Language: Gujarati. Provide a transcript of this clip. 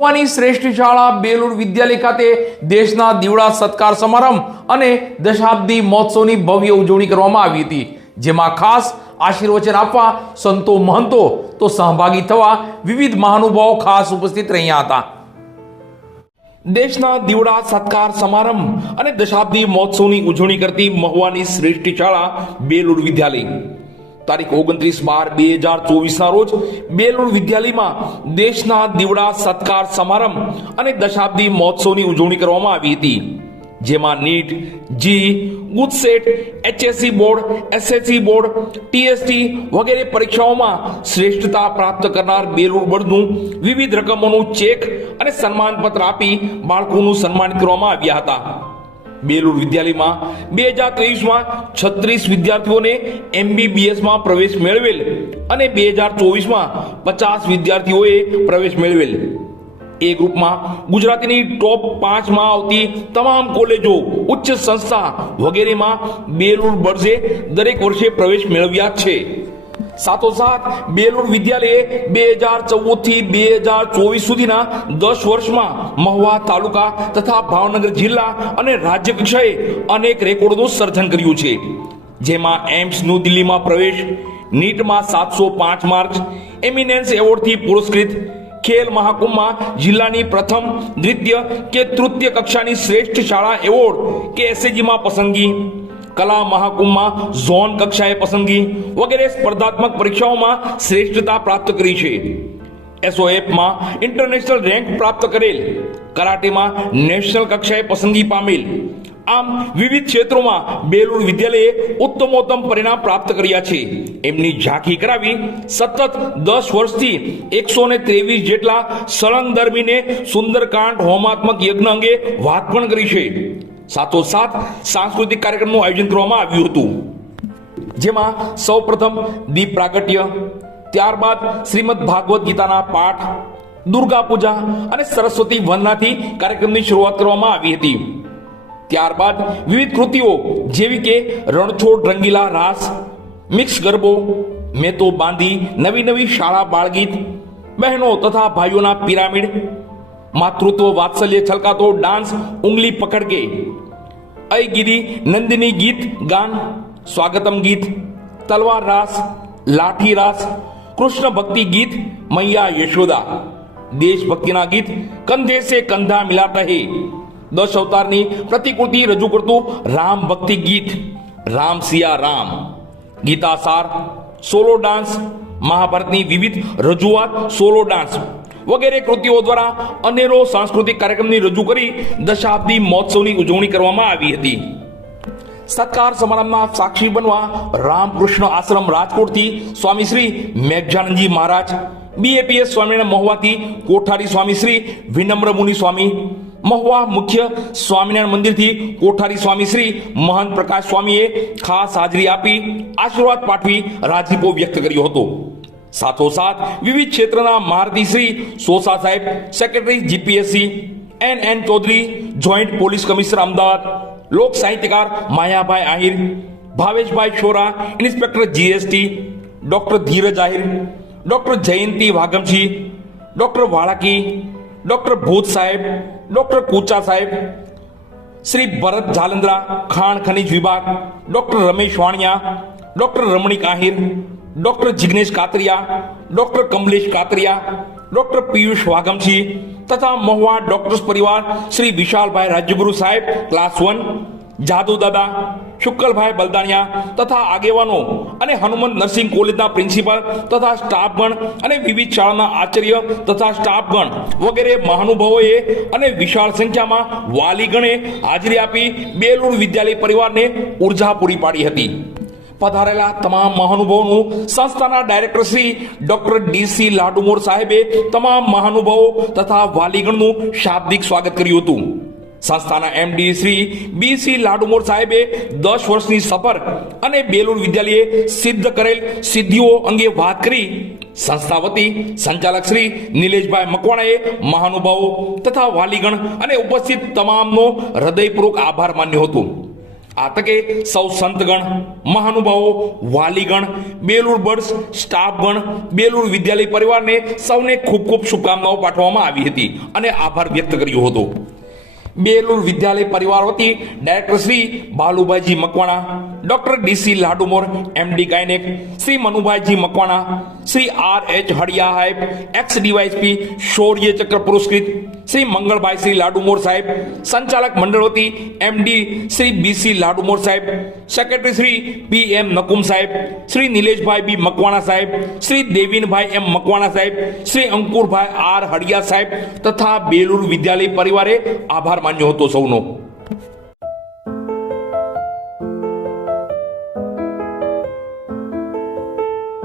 મહુવાની શ્રેષ્ઠ શાળા બેલુર વિદ્યાલય ખાતે દેશના દીવડા સત્કાર સમારંભ અને દશાબ્દી મહોત્સવની ભવ્ય ઉજવણી કરવામાં આવી હતી. જેમાં ખાસ આશીર્વચન આપવા સંતો મહંતો તો સહભાગી થવા વિવિધ મહાનુભાવો ખાસ ઉપસ્થિત રહ્યા હતા. દેશના દીવડા સત્કાર સમારંભ અને દશાબ્દી મહોત્સવની ઉજવણી કરતી મહુવાની શ્રેષ્ઠ શાળા બેલુર વિદ્યાલય. તારીખ ઓગણત્રીસ બાર બે હજાર ચોવીસના રોજ બેલુર વિદ્યાલયમાં દેશના દીવડા સત્કાર સમારંભ અને દશાબ્દી મહોત્સવની ઉજવણી કરવામાં આવી હતી. જેમાં NEET, JEE, GUJCET, HSC board, SSC board, TST વગેરે પરીક્ષાઓમાં શ્રેષ્ઠતા પ્રાપ્ત કરનાર બેલુર બોર્ડનું વિવિધ રકમોનું ચેક અને સન્માનપત્ર આપી બાળકોનું સન્માન કરવામાં આવ્યા હતા. બેલુર વિદ્યાલયમાં બે હજાર ત્રેવીસમાં છત્રીસ વિદ્યાર્થીઓને એમબીબીએસમાં પ્રવેશ મેળવેલ અને બે હજાર ચોવીસમાં પચાસ વિદ્યાર્થીઓએ પ્રવેશ મેળવેલ. એ ગ્રુપમાં ગુજરાતીની ટોપ પાંચમાં આવતી તમામ કોલેજો, ઉચ્ચ સંસ્થા વગેરેમાં બેલુર બર્ઝે દરેક વર્ષે પ્રવેશ મેળવ્યા છે. સાથોસાથ બેલુર વિદ્યાલયે બે હજાર ચૌદથી બે હજાર ચોવીસ સુધીના દસ વર્ષમાં મહુવા તાલુકા તથા ભાવનગર જિલ્લા અને રાજ્ય કક્ષાએ અનેક રેકોર્ડનું સર્જન કર્યું છે. જેમાં એમ્સ ન્યૂ દિલ્હીમાં પ્રવેશ, નીટમાં સાતસો પાંચ માર્ક્સ, એમિનેન્સ એવોર્ડથી પુરસ્કૃત, ખેલ મહાકુંભમાં જિલ્લાની પ્રથમ, દ્વિતીય કે તૃતીય કક્ષાની શ્રેષ્ઠ શાળા એવોર્ડ કે એસએજીમાં પસંદગી. કલા મહાકુંભમાં ઝોન કક્ષાએ પસંદગી વગેરે સ્પર્ધાત્મક પરીક્ષાઓમાં શ્રેષ્ઠતા પ્રાપ્ત કરી છે. એસઓએફમાં ઇન્ટરનેશનલ રેન્ક પ્રાપ્ત કરેલ, કરાટેમાં નેશનલ કક્ષાએ પસંદગી પામેલ. આમ વિવિધ ક્ષેત્રોમાં બેલુર વિદ્યાલયે ઉત્તમોત્તમ પરિણામ પ્રાપ્ત કર્યા છે. એમની ઝાંખી કરાવી સતત દસ વર્ષથી એકસો ને ત્રેવીસ જેટલા સળંગ દરમીને સુંદરકાંડ હોમાત્મક યજ્ઞ અંગે વાત પણ કરી છે. સાથોસાથ સાંસ્કૃતિક કાર્યક્રમનું આયોજન કરવામાં આવ્યું હતું. જેમાં સૌપ્રથમ દીપ પ્રાગટ્ય, ત્યારબાદ શ્રીમદ ભાગવત ગીતાના પાઠ, દુર્ગા પૂજા અને સરસ્વતી વંદનાથી કાર્યક્રમની શરૂઆત કરવામાં આવી હતી. ત્યારબાદ વિવિધ કૃતિઓ જેવી કે રણછોડ, રંગીલા રાસ, મિક્સ ગરબો મેં તો બાંધી, નવી નવી શાળા બાળગીત, બહેનો તથા ભાઈઓના પિરામિડ માતૃત્વ વાત્સલ્ય છલકાતો ડાન્સ ઉંગલી પકડ કે. અય ગીરી, નંદિની ગીત, ગાન, સ્વાગતમ ગીત, તલવાર રાસ, લાઠી રાસ, કૃષ્ણ ભક્તિ ગીત, મૈયા યશોદા. દેશભક્તિના ગીત, કંધે સે કંધા મિલાતા હે દસ અવતારની પ્રતિકૃતિ રજૂ કરતું રામ ભક્તિ ગીત, રામ સિયા રામ. ગીતાસાર, સોલો ડાન્સ, મહાભારતની વિવિધ રજૂઆત સોલો ડાન્સ. વગેરે કૃતિઓ દ્વારા અનેરો સાંસ્કૃતિક કાર્યક્રમની રજૂ કરી દશાબ્દી મહોત્સવની ઉજવણી કરવામાં આવી હતી. સત્કાર સમારંભમાં સાક્ષી બનવા રામકૃષ્ણ આશ્રમ રાજકોટથી સ્વામી શ્રી મેઘજાનંદજી મહારાજ બીએપીએસ સ્વામિનારાયણ મહુવાથી કોઠારી સ્વામી શ્રી વિનમ્ર મુનિ સ્વામી, મહુવા મુખ્ય સ્વામિનારાયણ મંદિરથી કોઠારી સ્વામી શ્રી મહંત પ્રકાશ સ્વામીએ ખાસ હાજરી આપી, આશીર્વાદ પાઠવી રાજીપો વ્યક્ત કર્યો હતો. સાથોસાથ વિવિધ ક્ષેત્રના મહારથી Shri Sosa Saheb secretary GPSC N N Chaudhary joint police commissioner Ahmedabad લોક સાહિત્યકાર Mayabhai Ahir Bhaveshbhai Shora inspector GST doctor Dhiraj Ahir doctor Jayanti વાઘમજી doctor વાળાકી doctor ભૂત સાહેબ ડોક્ટર કુચા સાહેબ શ્રી ભરત જાલંદ્રા ખાણ ખનિજ વિભાગ ડોક્ટર રમેશ વાણિયા doctor Ramnik Ahir doctor Jignesh Katariya doctor Kamlesh Katariya doctor Piyush Vaghamsinh તથા મહુવા ડોક્ટર્સ પરિવાર શ્રી વિશાલભાઈ રાજ્યગુરુ સાહેબ ક્લાસ વન જાદુ દાદા બલદાણિયા તથા આગેવાનો અને હનુમંત નર્સિંગ કોલેજના પ્રિન્સિપાલ તથા સ્ટાફગણ અને વિવિધ શાળાના આચાર્ય તથા સ્ટાફગણ વગેરે મહાનુભાવોએ અને વિશાળ સંખ્યામાં વાલીગણે હાજરી આપી બેલુર વિદ્યાલય પરિવારને ઊર્જા પૂરી પાડી હતી. પધારેલા તમામ મહાનુભાવોનું સંસ્થાના director Shri doctor DC Ladumor સાહેબે તમામ મહાનુભાવો તથા વાલીગણનું શાબ્દિક સ્વાગત કર્યું હતું. સંસ્થાના એમડી શ્રી બીસી લાડુમોર સાહેબે દસ વર્ષની સફર અને બેલુર વિદ્યાલયે સિદ્ધ કરેલ સિદ્ધિઓ અંગે વાત કરી. સંસ્થા વતી સંચાલક શ્રી નિલેશભાઈ મકવાણાએ મહાનુભાવો તથા વાલીગણ અને ઉપસ્થિત તમામનો હૃદયપૂર્વક આભાર માન્યો હતો. આ તકે સૌ સંતગણ, મહાનુભાવો, વાલીગણ, બેલુર બર્ડ્સ સ્ટાફગણ, બેલુર વિદ્યાલય પરિવારને સૌને ખૂબ ખૂબ શુભકામનાઓ પાઠવવામાં આવી હતી અને આભાર વ્યક્ત કર્યો હતો. બેલુર વિદ્યાલય પરિવાર વતી director Shri Balubhaiji Makwana doctor DC Ladumor, MD gynaec, Shri Manubhaiji Makwana, Shri R H Haliya Saheb ex DySP શૌર્ય ચક્ર પુરસ્કૃત, શ્રી મંગળભાઈ શ્રી લાડુમોર સાહેબ, સંચાલક મંડળ વતી MD Shri B C Ladumor Saheb, secretary Shri P M Nakum Saheb, Shri Nileshbhai બી મકવાણા સાહેબ, શ્રી દેવીનભાઈ એમ મકવાણા સાહેબ, શ્રી અંકુરભાઈ આર હળિયા સાહેબ તથા બેલુર વિદ્યાલય પરિવારે આભાર માન્યો હતો સૌનો.